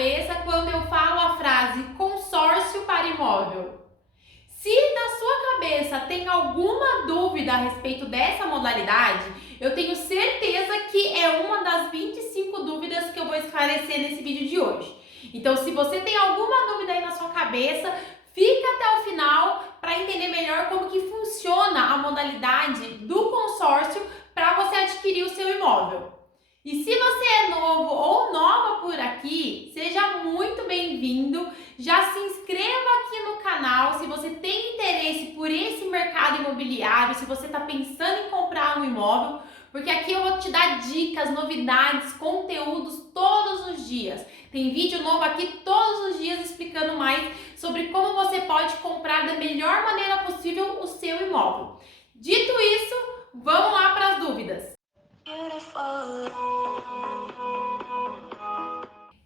cabeça quando eu falo a frase consórcio para imóvel? Se na sua cabeça tem alguma dúvida a respeito dessa modalidade, eu tenho certeza que é uma das 25 dúvidas que eu vou esclarecer nesse vídeo de hoje. Então, se você tem alguma dúvida aí na sua cabeça, fica até o final para entender melhor como que funciona a modalidade do consórcio para você adquirir o seu imóvel. E se você é novo ou nova por aqui, seja muito bem-vindo. Já se inscreva aqui no canal se você tem interesse por esse mercado imobiliário, se você está pensando em comprar um imóvel, porque aqui eu vou te dar dicas, novidades, conteúdos todos os dias. Tem vídeo novo aqui todos os dias explicando mais sobre como você pode comprar da melhor maneira possível o seu imóvel. Dito isso, vamos lá para as dúvidas.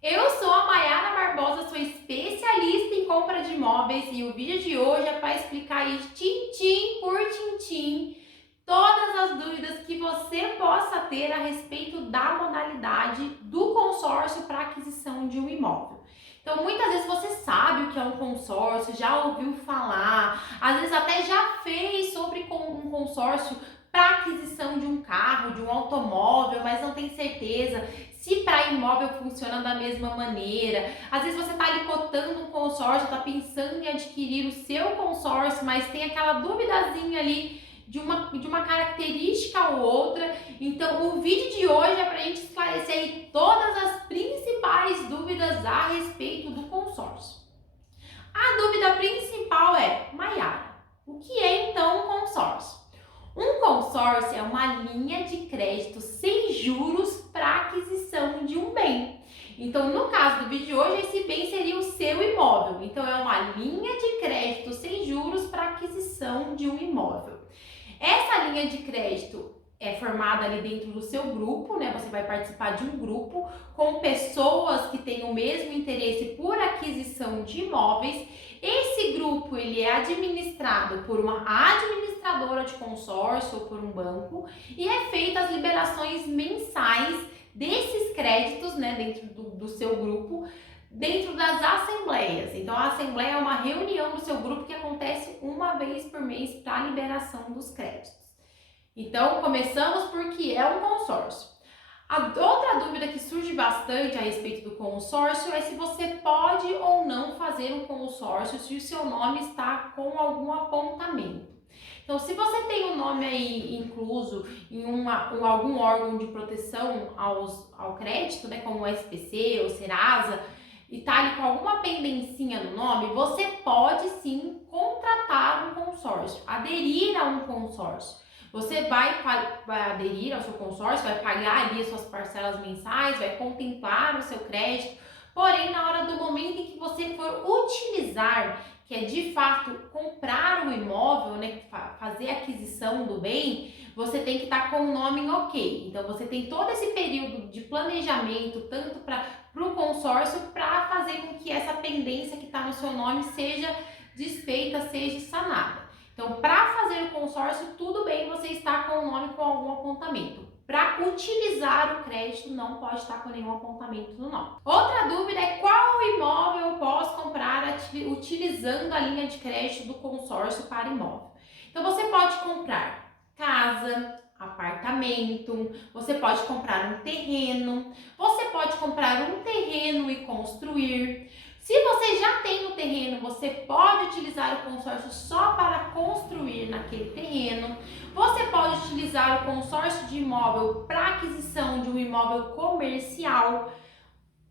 Eu sou a Mayara Barbosa, sou especialista em compra de imóveis e o vídeo de hoje é para explicar aí tintim por tintim todas as dúvidas que você possa ter a respeito da modalidade do consórcio para aquisição de um imóvel. Então, muitas vezes você sabe o que é um consórcio, já ouviu falar, às vezes até já fez sobre um consórcio para aquisição de um carro, de um automóvel, mas não tem certeza se para imóvel funciona da mesma maneira. Às vezes você está ali cotando um consórcio, está pensando em adquirir o seu consórcio, mas tem aquela duvidazinha ali de uma característica ou outra. Então, o vídeo de hoje é para a gente esclarecer aí todas as principais dúvidas a respeito do consórcio. A dúvida principal é, Mayara, o que é então um consórcio? Um consórcio é uma linha de crédito sem juros para aquisição de um bem. Então, no caso do vídeo de hoje, esse bem seria o seu imóvel. Então, é uma linha de crédito sem juros para aquisição de um imóvel. Essa linha de crédito é formada ali dentro do seu grupo, né? Você vai participar de um grupo com pessoas que têm o mesmo interesse por aquisição de imóveis. Esse grupo ele é administrado por uma administradora de consórcio ou por um banco e é feita as liberações mensais desses créditos, né, dentro do seu grupo, dentro das assembleias. Então, a assembleia é uma reunião do seu grupo que acontece uma vez por mês para a liberação dos créditos. Então, começamos porque é um consórcio. A outra dúvida que surge bastante a respeito do consórcio é se você pode ou não fazer um consórcio se o seu nome está com algum apontamento. Então, se você tem o nome aí incluso em algum órgão de proteção ao crédito, né, como o SPC ou Serasa, e tá ali com alguma pendencinha no nome, você pode sim contratar um consórcio, aderir a um consórcio. Você vai aderir ao seu consórcio, vai pagar ali as suas parcelas mensais, vai contemplar o seu crédito, porém na hora do momento em que você for utilizar, que é de fato comprar o imóvel, né, fazer a aquisição do bem, você tem que estar com o nome em ok. Então você tem todo esse período de planejamento, tanto para o consórcio, para fazer com que essa pendência que está no seu nome seja desfeita, seja sanada. Então, para fazer o consórcio, tudo bem você estar com o nome com algum apontamento. Para utilizar o crédito, não pode estar com nenhum apontamento no nome. Outra dúvida é qual imóvel eu posso comprar utilizando a linha de crédito do consórcio para imóvel. Então, você pode comprar casa, apartamento, você pode comprar um terreno, você pode comprar um terreno e construir. Se você já tem o terreno, você pode utilizar o consórcio só para construir naquele terreno. Você pode utilizar o consórcio de imóvel para aquisição de um imóvel comercial.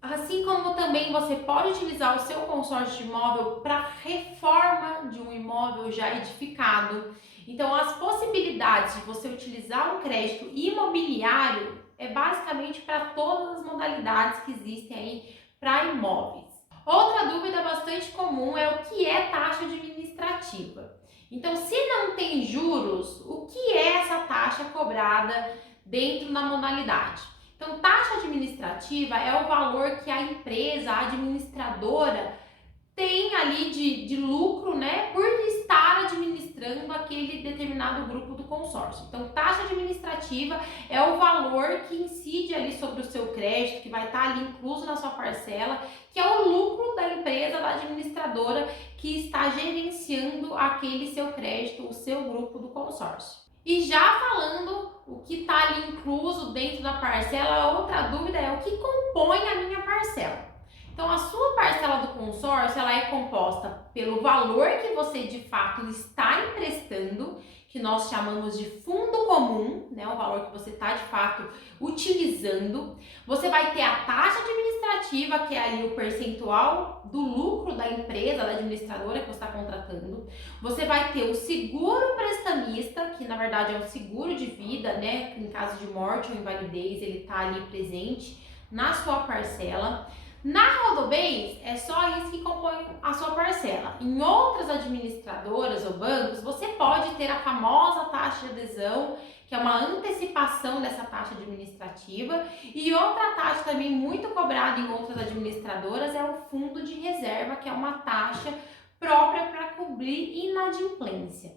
Assim como também você pode utilizar o seu consórcio de imóvel para reforma de um imóvel já edificado. Então, as possibilidades de você utilizar um crédito imobiliário é basicamente para todas as modalidades que existem aí para imóveis. Outra dúvida bastante comum é o que é taxa administrativa. Então, se não tem juros, o que é essa taxa cobrada dentro da modalidade? Então, taxa administrativa é o valor que a empresa, a administradora, tem ali de lucro, né, por estar administrando aquele determinado grupo do consórcio. Então, taxa administrativa é o valor que incide ali sobre o seu crédito, que vai estar ali incluso na sua parcela, que é o lucro da empresa, da administradora que está gerenciando aquele seu crédito, o seu grupo do consórcio. E já falando o que está ali incluso dentro da parcela, outra dúvida é o que compõe a minha parcela. Então, a sua parcela do consórcio, ela é composta pelo valor que você de fato está emprestando, que nós chamamos de fundo comum, né? O valor que você está de fato utilizando. Você vai ter a taxa administrativa, que é ali o percentual do lucro da empresa, da administradora que você está contratando. Você vai ter o seguro prestamista, que na verdade é um seguro de vida, né? Em caso de morte ou invalidez, ele está ali presente na sua parcela. Na Rodobens, é só isso que compõe a sua parcela. Em outras administradoras ou bancos, você pode ter a famosa taxa de adesão, que é uma antecipação dessa taxa administrativa, e outra taxa também muito cobrada em outras administradoras é o fundo de reserva, que é uma taxa própria para cobrir inadimplência.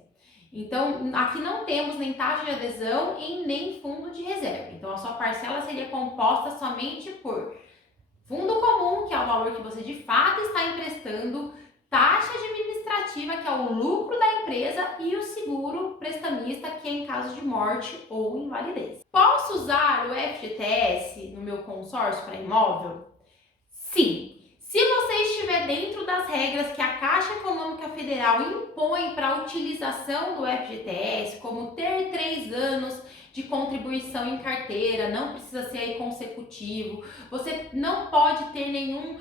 Então, aqui não temos nem taxa de adesão e nem fundo de reserva. Então, a sua parcela seria composta somente por fundo comum, que é o valor que você de fato está emprestando, taxa administrativa, que é o lucro da empresa, e o seguro prestamista, que é em caso de morte ou invalidez. Posso usar o FGTS no meu consórcio para imóvel? Sim. Se você estiver dentro das regras que a Caixa Econômica Federal impõe para a utilização do FGTS, como ter 3 anos de contribuição em carteira, não precisa ser aí consecutivo, você não pode ter nenhum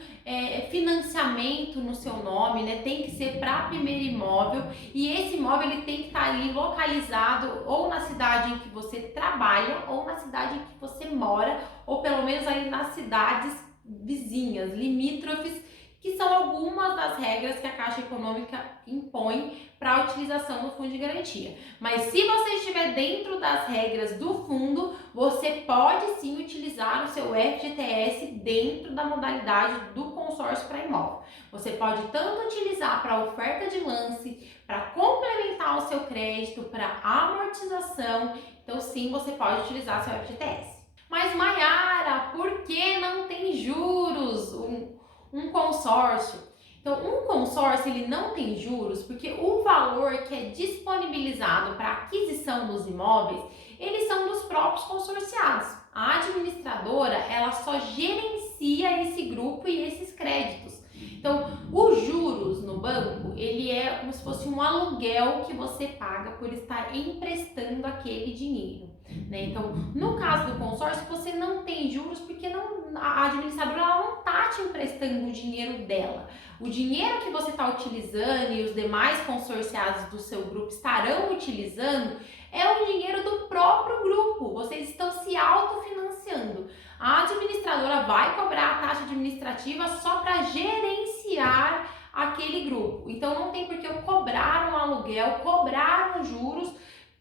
financiamento no seu nome, né? Tem que ser para primeiro imóvel, e esse imóvel ele tem que estar ali localizado ou na cidade em que você trabalha ou na cidade em que você mora, ou pelo menos aí nas cidades vizinhas, limítrofes, que são algumas das regras que a Caixa Econômica impõe para a utilização do fundo de garantia. Mas se você estiver dentro das regras do fundo, você pode sim utilizar o seu FGTS dentro da modalidade do consórcio para imóvel. Você pode tanto utilizar para oferta de lance, para complementar o seu crédito, para amortização. Então sim, você pode utilizar seu FGTS. Mas Maiara, por que não tem juros um consórcio? Então, um consórcio ele não tem juros porque o valor que é disponibilizado para aquisição dos imóveis, eles são dos próprios consorciados. A administradora, ela só gerencia esse grupo e esses créditos. Então, os juros no banco, ele é como se fosse um aluguel que você paga por estar emprestando aquele dinheiro, né? Então, no caso do consórcio, você não tem juros porque a administradora ela não está te emprestando o dinheiro dela. O dinheiro que você está utilizando e os demais consorciados do seu grupo estarão utilizando é o dinheiro do próprio grupo. Vocês estão se autofinanciando. A administradora vai cobrar a taxa administrativa só para gerenciar aquele grupo. Então não tem por que eu cobrar um aluguel, cobrar os juros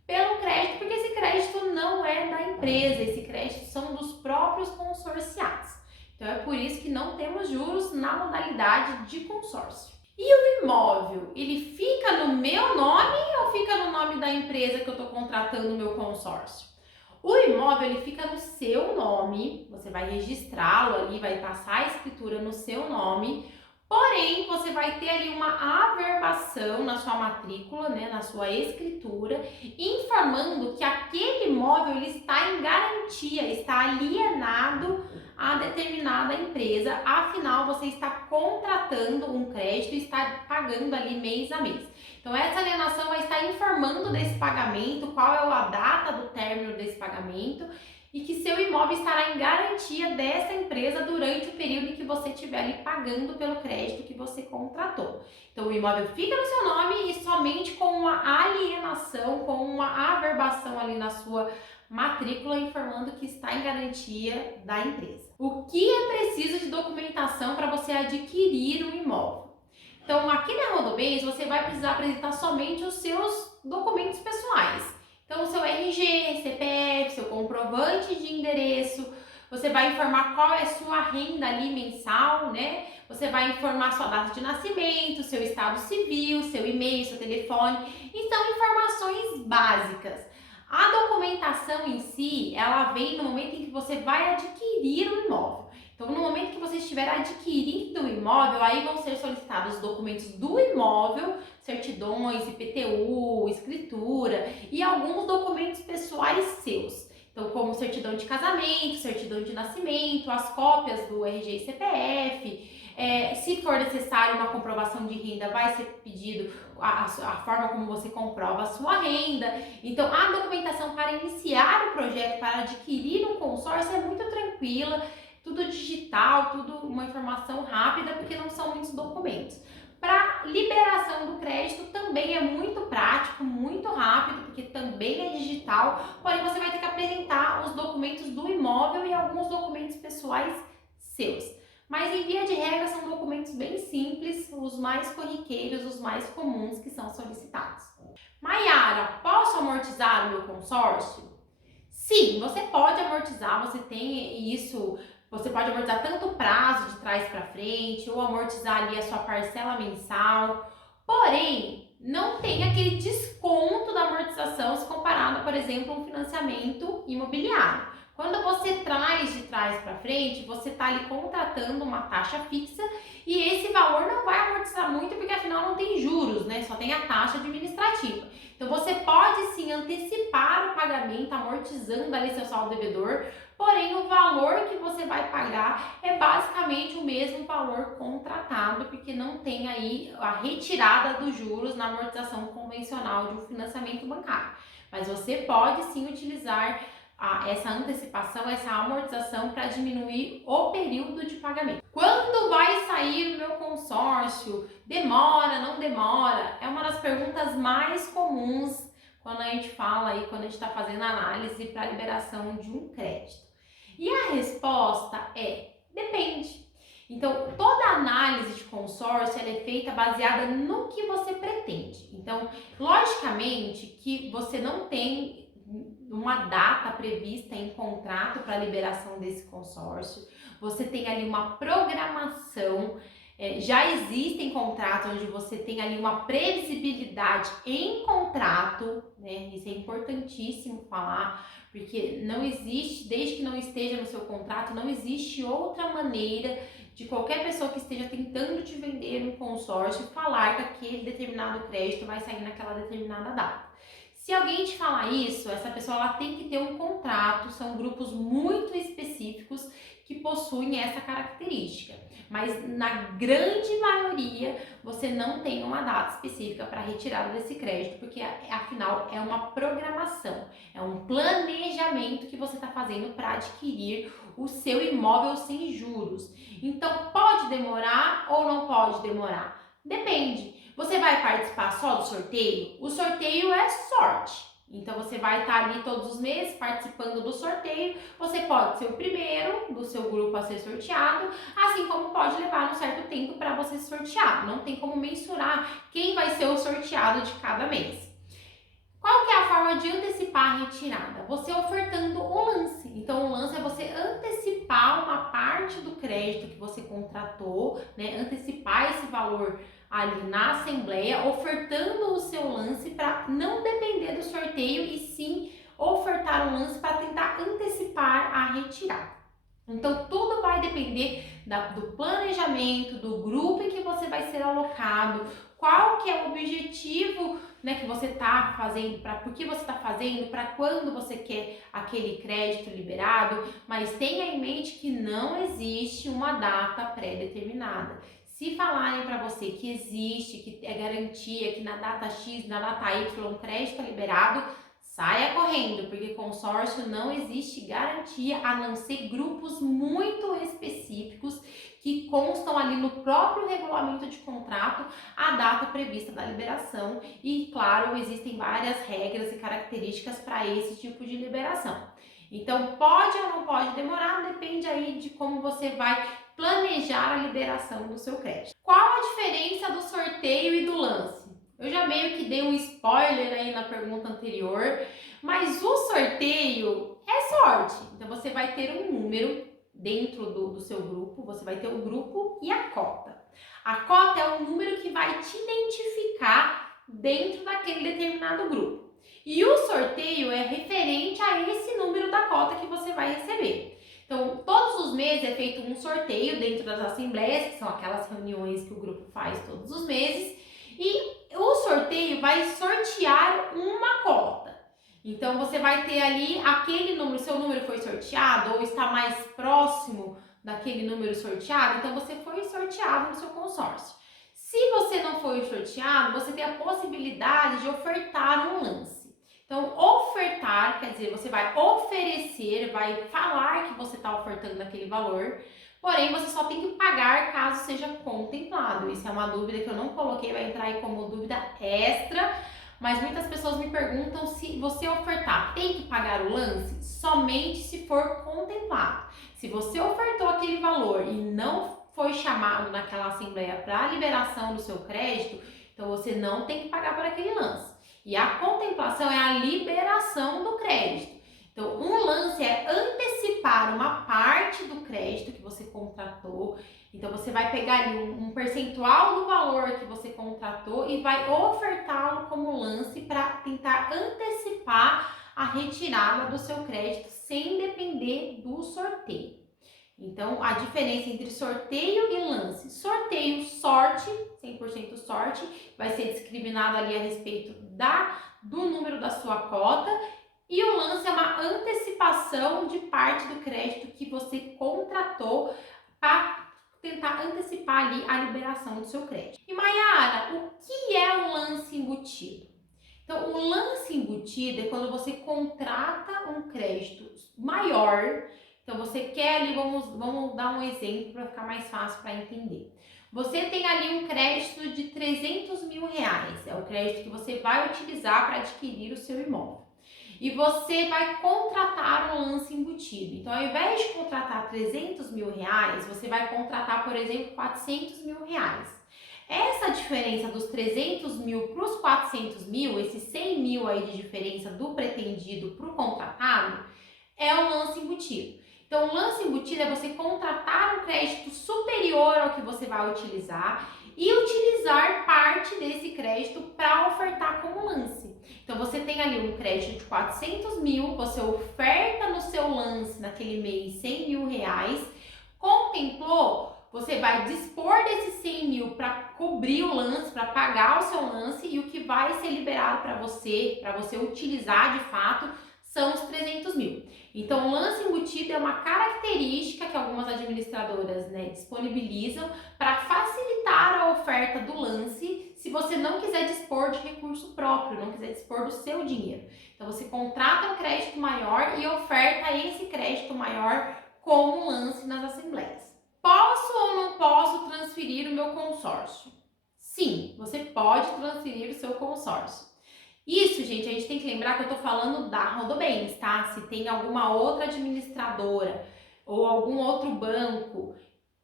pelo crédito, porque esse crédito não é da empresa, esse crédito são dos próprios consorciados. Então é por isso que não temos juros na modalidade de consórcio. E o imóvel, ele fica no meu nome ou fica no nome da empresa que eu estou contratando o meu consórcio? O imóvel ele fica no seu nome, você vai registrá-lo ali, vai passar a escritura no seu nome, porém você vai ter ali uma averbação na sua matrícula, né, na sua escritura, informando que aquele imóvel ele está em garantia, está alienado a determinada empresa, afinal você está contratando um crédito e está pagando ali mês a mês. Então essa alienação vai estar informando desse pagamento, qual é a data do término desse pagamento e que seu imóvel estará em garantia dessa empresa durante o período em que você estiver ali pagando pelo crédito que você contratou. Então o imóvel fica no seu nome e somente com uma alienação, com uma averbação ali na sua matrícula informando que está em garantia da empresa. O que é preciso de documentação para você adquirir um imóvel? Então, aqui na Rodobens, você vai precisar apresentar somente os seus documentos pessoais. Então, o seu RG, CPF, seu comprovante de endereço, você vai informar qual é a sua renda ali mensal, né? Você vai informar sua data de nascimento, seu estado civil, seu e-mail, seu telefone. Então, informações básicas. A documentação em si, ela vem no momento em que você vai adquirir o imóvel. Então, no momento que você estiver adquirindo o imóvel, aí vão ser solicitados os documentos do imóvel, certidões, IPTU, escritura e alguns documentos pessoais seus. Então, como certidão de casamento, certidão de nascimento, as cópias do RG e CPF. Se for necessário uma comprovação de renda, vai ser pedido a forma como você comprova a sua renda. Então, a documentação para iniciar o projeto, para adquirir um consórcio é muito tranquila, tudo digital, tudo uma informação rápida, porque não são muitos documentos. Para liberação do crédito também é muito prático, muito rápido, porque também é digital, porém você vai ter que apresentar os documentos do imóvel e alguns documentos pessoais seus. Mas em via de regra são documentos bem simples, os mais corriqueiros, os mais comuns que são solicitados. Maiara, posso amortizar o meu consórcio? Sim, você pode amortizar, você tem isso, você pode amortizar tanto o prazo de trás para frente, ou amortizar ali a sua parcela mensal, porém, não tem aquele desconto da amortização se comparado, por exemplo, a um financiamento imobiliário. Quando você traz de trás para frente, você está ali contratando uma taxa fixa e esse valor não vai amortizar muito porque afinal não tem juros, né? Só tem a taxa administrativa. Então você pode sim antecipar o pagamento, amortizando ali seu saldo devedor, porém o valor que você vai pagar é basicamente o mesmo valor contratado, porque não tem aí a retirada dos juros na amortização convencional de um financiamento bancário. Mas você pode sim utilizar essa antecipação, essa amortização para diminuir o período de pagamento. Quando vai sair o meu consórcio? Demora, não demora? É uma das perguntas mais comuns quando a gente fala aí, quando a gente está fazendo análise para liberação de um crédito. E a resposta é: depende. Então, toda análise de consórcio ela é feita baseada no que você pretende. Então, logicamente que você não tem uma data prevista em contrato para a liberação desse consórcio, você tem ali uma programação, já existem contratos onde você tem ali uma previsibilidade em contrato, né? Isso é importantíssimo falar, porque não existe, desde que não esteja no seu contrato, não existe outra maneira de qualquer pessoa que esteja tentando te vender um consórcio falar que aquele determinado crédito vai sair naquela determinada data. Se alguém te falar isso, essa pessoa ela tem que ter um contrato, são grupos muito específicos que possuem essa característica. Mas na grande maioria você não tem uma data específica para retirada desse crédito, porque afinal é uma programação, é um planejamento que você está fazendo para adquirir o seu imóvel sem juros. Então pode demorar ou não pode demorar? Depende. Você vai participar só do sorteio? O sorteio é sorte. Então você vai estar ali todos os meses participando do sorteio. Você pode ser o primeiro do seu grupo a ser sorteado, assim como pode levar um certo tempo para você ser sorteado. Não tem como mensurar quem vai ser o sorteado de cada mês. Qual que é a forma de antecipar a retirada? Você ofertando o lance. Então, o lance é você antecipar uma parte do crédito que você contratou, né? Antecipar esse valor ali na assembleia, ofertando o seu lance para não depender do sorteio e sim ofertar um lance para tentar antecipar a retirada. Então, tudo vai depender do planejamento, do grupo em que você vai ser alocado, qual que é o objetivo, né, que você está fazendo, por que você está fazendo, para quando você quer aquele crédito liberado, mas tenha em mente que não existe uma data pré-determinada. Se falarem para você que existe, que é garantia, que na data X, na data Y, o crédito é liberado, saia correndo, porque consórcio não existe garantia, a não ser grupos muito específicos que constam ali no próprio regulamento de contrato a data prevista da liberação e, claro, existem várias regras e características para esse tipo de liberação. Então, pode ou não pode demorar, depende aí de como você vai planejar a liberação do seu crédito. Qual a diferença do sorteio e do lance? Eu já meio que dei um spoiler aí na pergunta anterior, mas o sorteio é sorte. Então, você vai ter um número dentro do seu grupo, você vai ter o grupo e a cota. A cota é o número que vai te identificar dentro daquele determinado grupo. E o sorteio é referente a esse número da cota que você vai receber. Então, todos os meses é feito um sorteio dentro das assembleias, que são aquelas reuniões que o grupo faz todos os meses, e o sorteio vai sortear uma cota. Então, você vai ter ali aquele número, seu número foi sorteado ou está mais próximo daquele número sorteado, então você foi sorteado no seu consórcio. Se você não foi sorteado, você tem a possibilidade de ofertar um lance. Então, ofertar quer dizer, você vai oferecer, vai falar que você está ofertando aquele valor, porém você só tem que pagar caso seja contemplado. Isso é uma dúvida que eu não coloquei, vai entrar aí como dúvida extra, mas muitas pessoas me perguntam se você ofertar, tem que pagar o lance? Somente se for contemplado. Se você ofertou aquele valor e não foi chamado naquela assembleia para liberação do seu crédito, então você não tem que pagar por aquele lance. E a contemplação é a liberação do crédito. Então, um lance é antecipar uma parte do crédito que você contratou. Então, você vai pegar ali um percentual do valor que você contratou e vai ofertá-lo como lance para tentar antecipar a retirada do seu crédito sem depender do sorteio. Então, a diferença entre sorteio e lance. Sorteio, sorte, 100% sorte, vai ser discriminado ali a respeito do número da sua cota. E o lance é uma antecipação de parte do crédito que você contratou para tentar antecipar ali a liberação do seu crédito. E Mayara, o que é um lance embutido? Então, o lance embutido é quando você contrata um crédito maior. Então, você quer ali, vamos dar um exemplo para ficar mais fácil para entender. Você tem ali um crédito de 300 mil reais, é o crédito que você vai utilizar para adquirir o seu imóvel. E você vai contratar um lance embutido. Então, ao invés de contratar 300 mil reais, você vai contratar, por exemplo, 400 mil reais. Essa diferença dos 300 mil para os 400 mil, esses 100 mil aí de diferença do pretendido para o contratado, é o lance embutido. Então, o lance embutido é você contratar um crédito superior ao que você vai utilizar e utilizar parte desse crédito para ofertar como lance. Então, você tem ali um crédito de 400 mil, você oferta no seu lance naquele mês 100 mil reais, contemplou, você vai dispor desses 100 mil para cobrir o lance, para pagar o seu lance, e o que vai ser liberado para você utilizar de fato, são os 300 mil. Então, o lance embutido é uma característica que algumas administradoras, disponibilizam para facilitar a oferta do lance se você não quiser dispor de recurso próprio, não quiser dispor do seu dinheiro. Então, você contrata um crédito maior e oferta esse crédito maior como lance nas assembleias. Posso ou não posso transferir o meu consórcio? Sim, você pode transferir o seu consórcio. Isso, gente, a gente tem que lembrar que eu tô falando da Rodobens, tá? Se tem alguma outra administradora ou algum outro banco,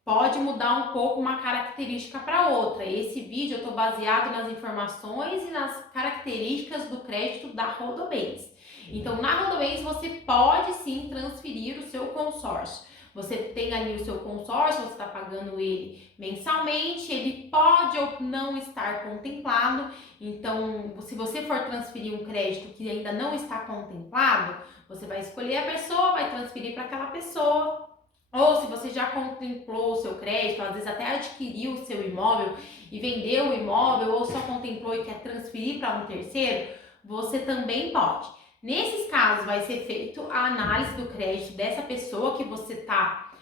pode mudar um pouco uma característica para outra. Esse vídeo eu tô baseado nas informações e nas características do crédito da Rodobens. Então, na Rodobens você pode sim transferir o seu consórcio. Você tem ali o seu consórcio, você está pagando ele mensalmente, ele pode ou não estar contemplado. Então, se você for transferir um crédito que ainda não está contemplado, você vai escolher a pessoa, vai transferir para aquela pessoa. Ou se você já contemplou o seu crédito, às vezes até adquiriu o seu imóvel e vendeu o imóvel, ou só contemplou e quer transferir para um terceiro, você também pode. Nesses casos, vai ser feito a análise do crédito dessa pessoa que você está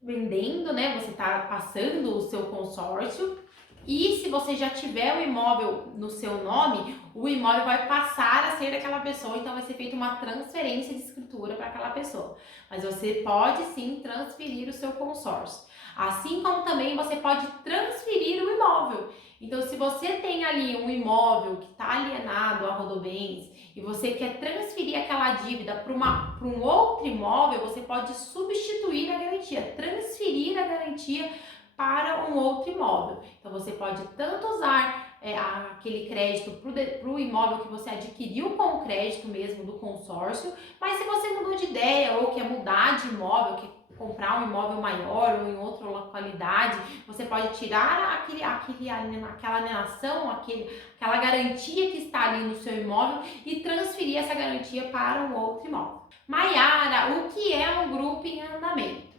vendendo, Você está passando o seu consórcio. E se você já tiver o imóvel no seu nome, o imóvel vai passar a ser daquela pessoa, então vai ser feita uma transferência de escritura para aquela pessoa. Mas você pode sim transferir o seu consórcio. Assim como também você pode transferir o imóvel. Então, se você tem ali um imóvel que está alienado a Rodobens e você quer transferir aquela dívida para um outro imóvel, você pode substituir a garantia, transferir a garantia para um outro imóvel. Então, você pode tanto usar aquele crédito para o imóvel que você adquiriu com o crédito mesmo do consórcio. Mas se você mudou de ideia ou quer mudar de imóvel, quer comprar um imóvel maior ou em outra localidade, você pode tirar aquela alienação, aquela garantia que está ali no seu imóvel e transferir essa garantia para um outro imóvel. Maiara, o que é um grupo em andamento?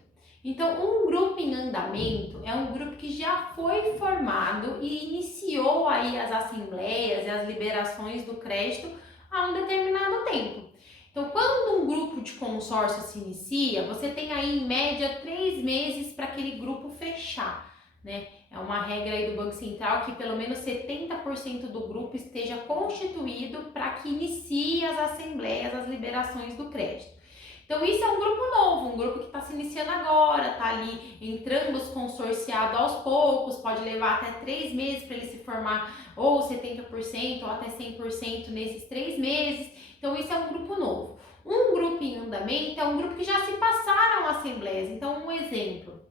Então, um grupo em andamento é um grupo que já foi formado e iniciou aí as assembleias e as liberações do crédito há um determinado tempo. Então, quando um grupo de consórcio se inicia, você tem aí em média 3 meses para aquele grupo fechar, né? É uma regra aí do Banco Central que pelo menos 70% do grupo esteja constituído para que inicie as assembleias, as liberações do crédito. Então isso é um grupo novo, um grupo que está se iniciando agora, está ali entrando os consorciados aos poucos, pode levar até 3 meses para ele se formar ou 70% ou até 100% nesses 3 meses. Então isso é um grupo novo. Um grupo em andamento é um grupo que já se passaram assembleias. Então um exemplo,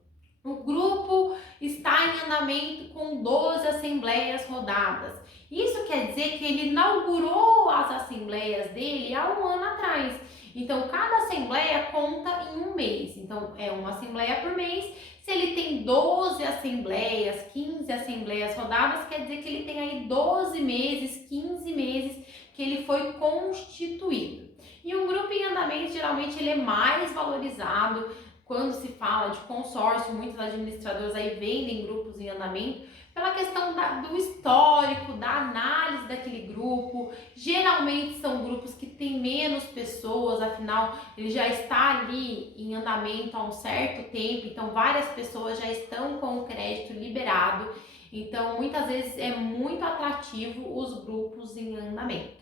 o grupo está em andamento com 12 assembleias rodadas. Isso quer dizer que ele inaugurou as assembleias dele há um ano atrás. Então, cada assembleia conta em um mês. Então, é uma assembleia por mês. Se ele tem 12 assembleias, 15 assembleias rodadas, quer dizer que ele tem aí 12 meses, 15 meses que ele foi constituído. E um grupo em andamento, geralmente, ele é mais valorizado. Quando se fala de consórcio, muitos administradores aí vendem grupos em andamento pela questão do histórico, da análise daquele grupo. Geralmente são grupos que têm menos pessoas, afinal ele já está ali em andamento há um certo tempo, então várias pessoas já estão com o crédito liberado. Então muitas vezes é muito atrativo os grupos em andamento.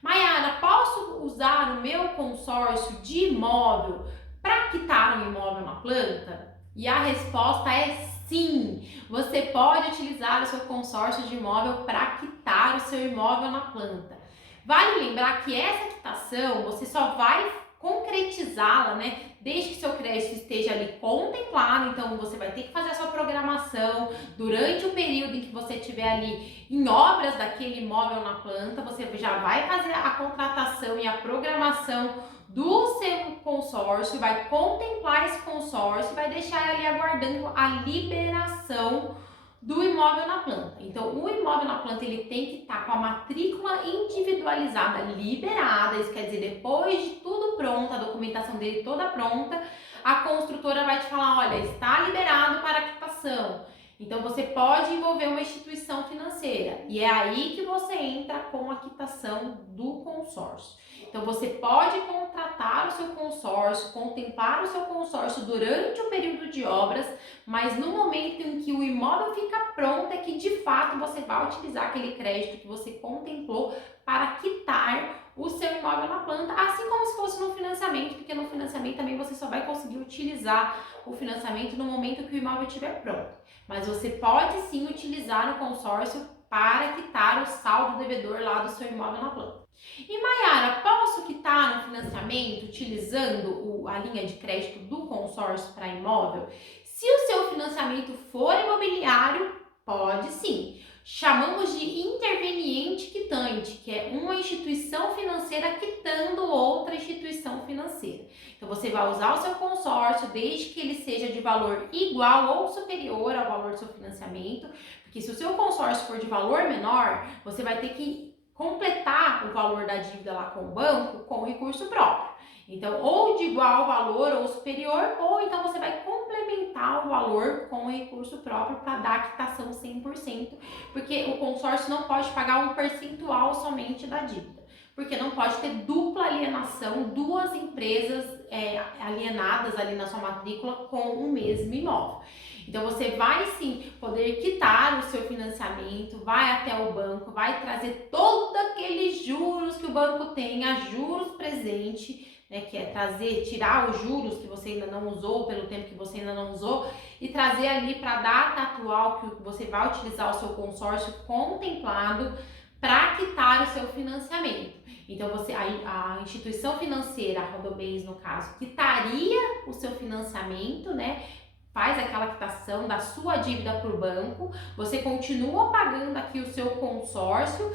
Maiara, posso usar o meu consórcio de imóvel para quitar um imóvel na planta? E a resposta é sim! Você pode utilizar o seu consórcio de imóvel para quitar o seu imóvel na planta. Vale lembrar que essa quitação você só vai concretizá-la, né, desde que seu crédito esteja ali contemplado. Então você vai ter que fazer a sua programação durante o período em que você estiver ali em obras daquele imóvel na planta. Você já vai fazer a contratação e a programação do seu consórcio, vai contemplar esse consórcio e vai deixar ali aguardando a liberação do imóvel na planta. Então, o imóvel na planta ele tem que estar com a matrícula individualizada liberada. Isso quer dizer, depois de tudo pronto, a documentação dele toda pronta, a construtora vai te falar, olha, está liberado para quitação. Então, você pode envolver uma instituição financeira e é aí que você entra com a quitação do consórcio. Então, você pode contratar o seu consórcio, contemplar o seu consórcio durante o período de obras, mas no momento em que o imóvel fica pronto é que, de fato, você vai utilizar aquele crédito que você contemplou para quitar o seu imóvel na planta, assim como se fosse no financiamento, porque no financiamento também você só vai conseguir utilizar o financiamento no momento que o imóvel estiver pronto. Mas você pode sim utilizar o consórcio para quitar o saldo devedor lá do seu imóvel na planta. E Maiara, posso quitar no financiamento utilizando a linha de crédito do consórcio para imóvel? Se o seu financiamento for imobiliário, pode sim. Chamamos de interveniente quitante, que é uma instituição financeira quitando outra instituição financeira. Então você vai usar o seu consórcio desde que ele seja de valor igual ou superior ao valor do seu financiamento, porque se o seu consórcio for de valor menor, você vai ter que completar o valor da dívida lá com o banco com recurso próprio. Então, ou de igual valor ou superior, ou então você vai complementar o valor com recurso próprio para dar a quitação 100%, porque o consórcio não pode pagar um percentual somente da dívida, porque não pode ter dupla alienação, duas empresas alienadas ali na sua matrícula com o mesmo imóvel. Então você vai sim poder quitar o seu financiamento, vai até o banco, vai trazer todos aqueles juros que o banco tem, a juros presente, né, que é tirar os juros que você ainda não usou, pelo tempo que você ainda não usou, e trazer ali para a data atual que você vai utilizar o seu consórcio contemplado para quitar o seu financiamento. Então a instituição financeira, a Rodobens no caso, quitaria o seu financiamento, né, faz aquela quitação da sua dívida para o banco, você continua pagando aqui o seu consórcio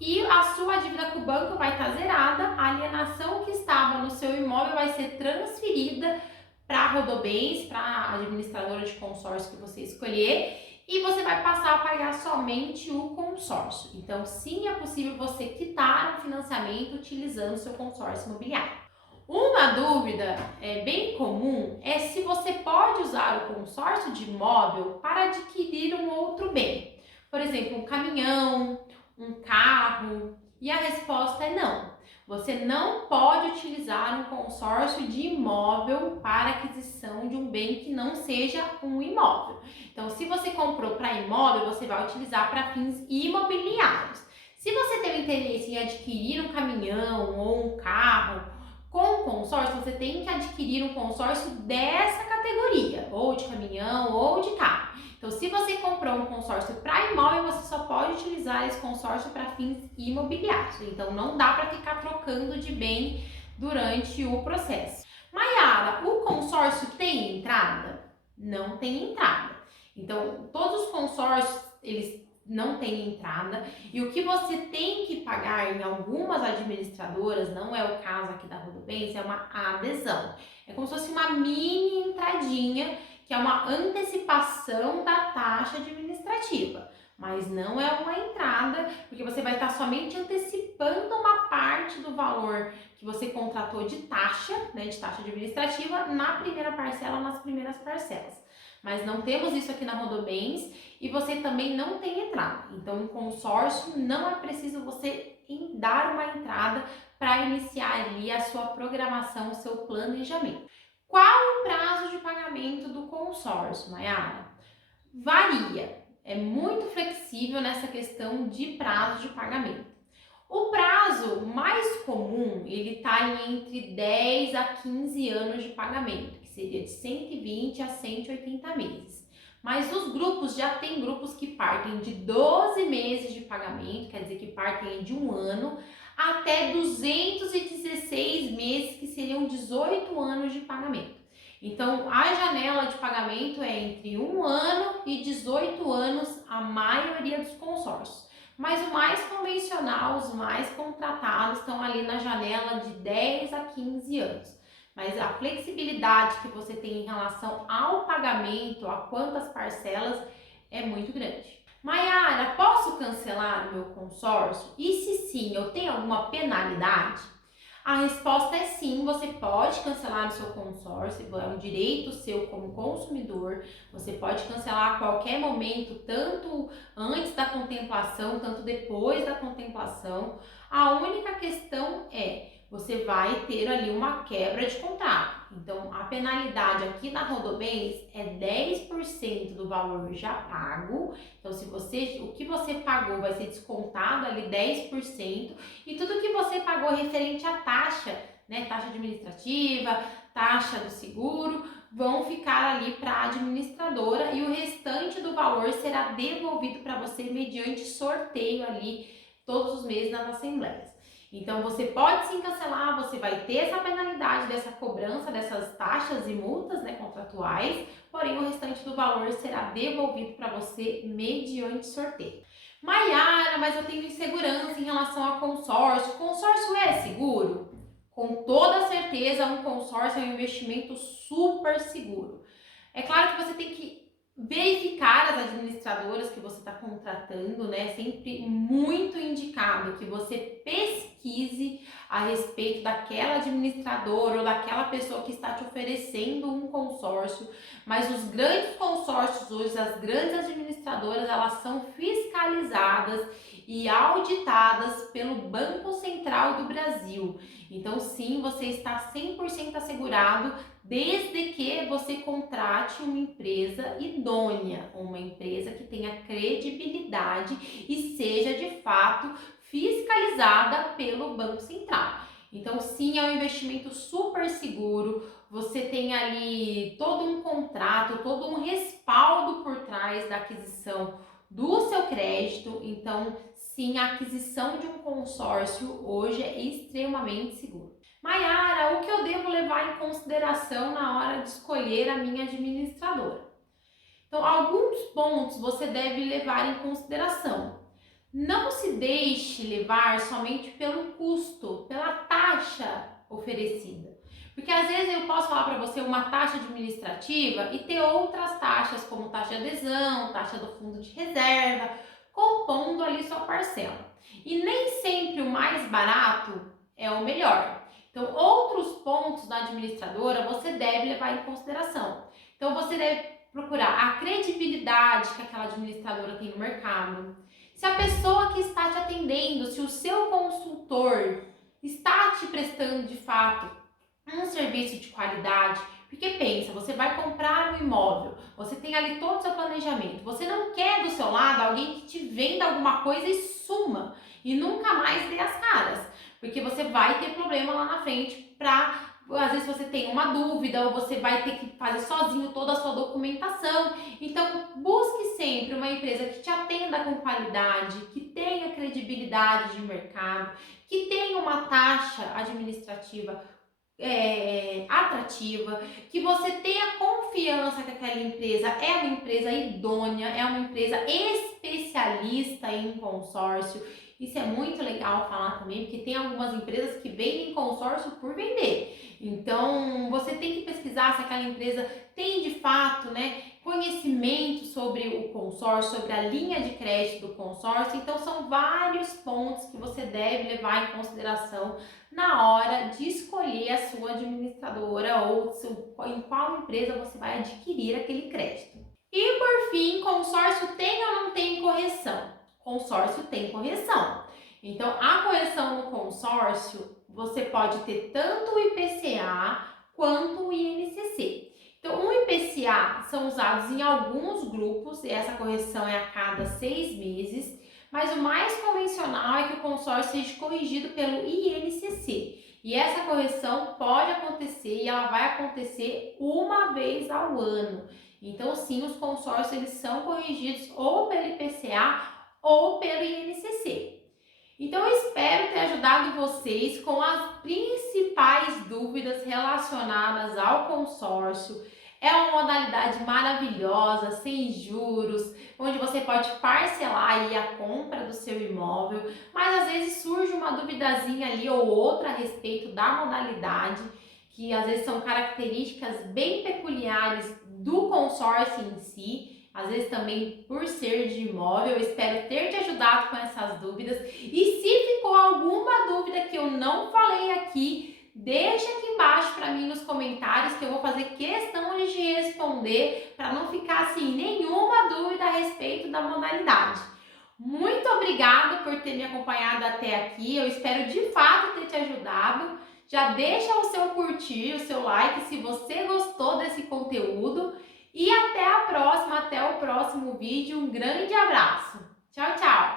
e a sua dívida com o banco vai estar zerada, a alienação que estava no seu imóvel vai ser transferida para a Rodobens, para a administradora de consórcio que você escolher, e você vai passar a pagar somente o consórcio. Então, sim, é possível você quitar o financiamento utilizando o seu consórcio imobiliário. Uma dúvida bem comum é se você pode usar o consórcio de imóvel para adquirir um outro bem. Por exemplo, um caminhão, um carro, e a resposta é não. Você não pode utilizar um consórcio de imóvel para aquisição de um bem que não seja um imóvel. Então, se você comprou para imóvel, você vai utilizar para fins imobiliários. Se você tem interesse em adquirir um caminhão ou um carro com consórcio, você tem que adquirir um consórcio dessa categoria, ou de caminhão ou de carro. Então, se você comprou um consórcio para imóvel, você só pode utilizar esse consórcio para fins imobiliários. Então, não dá para ficar trocando de bem durante o processo. Maiara, o consórcio tem entrada? Não tem entrada. Então, todos os consórcios, eles não têm entrada. E o que você tem que pagar em algumas administradoras, não é o caso aqui da Rodobens, é uma adesão. É como se fosse uma mini entradinha, que é uma antecipação da taxa administrativa, mas não é uma entrada, porque você vai estar somente antecipando uma parte do valor que você contratou de taxa, né, de taxa administrativa, na primeira parcela, nas primeiras parcelas. Mas não temos isso aqui na Rodobens e você também não tem entrada. Então, em consórcio, não é preciso você dar uma entrada para iniciar ali a sua programação, o seu planejamento. Qual o prazo de pagamento do consórcio, Maiara? Varia, é muito flexível nessa questão de prazo de pagamento. O prazo mais comum, ele está entre 10 a 15 anos de pagamento, que seria de 120 a 180 meses. Mas os grupos, já tem grupos que partem de 12 meses de pagamento, quer dizer que partem de um ano, até 216 meses, que seriam 18 anos de pagamento. Então, a janela de pagamento é entre 1 ano e 18 anos, a maioria dos consórcios. Mas o mais convencional, os mais contratados, estão ali na janela de 10 a 15 anos. Mas a flexibilidade que você tem em relação ao pagamento, a quantas parcelas, é muito grande. Maiara, posso cancelar o meu consórcio? E se sim, eu tenho alguma penalidade? A resposta é sim, você pode cancelar o seu consórcio, é um direito seu como consumidor, você pode cancelar a qualquer momento, tanto antes da contemplação, tanto depois da contemplação. A única questão é, você vai ter ali uma quebra de contrato. Então, a penalidade aqui na Rodobens é 10% do valor já pago. Então, o que você pagou vai ser descontado ali 10%, e tudo que você pagou referente à taxa, né, taxa administrativa, taxa do seguro, vão ficar ali para a administradora, e o restante do valor será devolvido para você mediante sorteio ali todos os meses nas assembleias. Então, você pode sim cancelar, você vai ter essa penalidade dessa cobrança dessas taxas e multas, né, contratuais, porém o restante do valor será devolvido para você mediante sorteio. Maiara, mas eu tenho insegurança em relação a consórcio. Consórcio é seguro? Com toda certeza, um consórcio é um investimento super seguro. É claro que você tem que verificar as administradoras que você está contratando, né? Sempre muito indicado que você pesquise a respeito daquela administradora ou daquela pessoa que está te oferecendo um consórcio. Mas os grandes consórcios hoje, as grandes administradoras, elas são fiscalizadas e auditadas pelo Banco Central do Brasil. Então, sim, você está 100% assegurado, desde que você contrate uma empresa idônea, uma empresa que tenha credibilidade e seja de fato fiscalizada pelo Banco Central. Então, sim, é um investimento super seguro. Você tem ali todo um contrato, todo um respaldo por trás da aquisição do seu crédito. Então, sim, a aquisição de um consórcio hoje é extremamente seguro. Maiara, o que eu devo levar em consideração na hora de escolher a minha administradora? Então, alguns pontos você deve levar em consideração. Não se deixe levar somente pelo custo, pela taxa oferecida. Porque às vezes eu posso falar para você uma taxa administrativa e ter outras taxas, como taxa de adesão, taxa do fundo de reserva, compondo ali sua parcela. E nem sempre o mais barato é o melhor. Então, outros pontos da administradora você deve levar em consideração. Então, você deve procurar a credibilidade que aquela administradora tem no mercado. Se a pessoa que está te atendendo, se o seu consultor está te prestando de fato um serviço de qualidade, porque pensa, você vai comprar um imóvel, você tem ali todo o seu planejamento, você não quer do seu lado alguém que te venda alguma coisa e suma e nunca mais dê as caras, porque você vai ter problema lá na frente para às vezes você tem uma dúvida ou você vai ter que fazer sozinho toda a sua documentação. Então, busque sempre uma empresa que te atenda com qualidade, que tenha credibilidade de mercado, que tenha uma taxa administrativa atrativa, que você tenha confiança que aquela empresa é uma empresa idônea, é uma empresa especialista em consórcio. Isso é muito legal falar também, porque tem algumas empresas que vendem consórcio por vender. Então, você tem que pesquisar se aquela empresa tem de fato, conhecimento sobre o consórcio, sobre a linha de crédito do consórcio. Então, são vários pontos que você deve levar em consideração na hora de escolher a sua administradora ou em qual empresa você vai adquirir aquele crédito. E por fim, consórcio tem ou não tem correção? Consórcio tem correção. Então, a correção no consórcio, você pode ter tanto o IPCA quanto o INCC. Então, o IPCA são usados em alguns grupos e essa correção é a cada 6 meses, mas o mais convencional é que o consórcio seja corrigido pelo INCC. E essa correção pode acontecer e ela vai acontecer uma vez ao ano. Então, sim, os consórcios eles são corrigidos ou pelo IPCA ou pelo INCC. Então, eu espero ter ajudado vocês com as principais dúvidas relacionadas ao consórcio. É uma modalidade maravilhosa, sem juros, onde você pode parcelar aí a compra do seu imóvel, mas às vezes surge uma duvidazinha ali ou outra a respeito da modalidade, que às vezes são características bem peculiares do consórcio em si. Às vezes também por ser de imóvel. Eu espero ter te ajudado com essas dúvidas. E se ficou alguma dúvida que eu não falei aqui, deixa aqui embaixo para mim nos comentários que eu vou fazer questão de te responder para não ficar assim nenhuma dúvida a respeito da modalidade. Muito obrigada por ter me acompanhado até aqui. Eu espero de fato ter te ajudado. Já deixa o seu curtir, o seu like se você gostou desse conteúdo. E até a próxima, até o próximo vídeo. Um grande abraço. Tchau, tchau!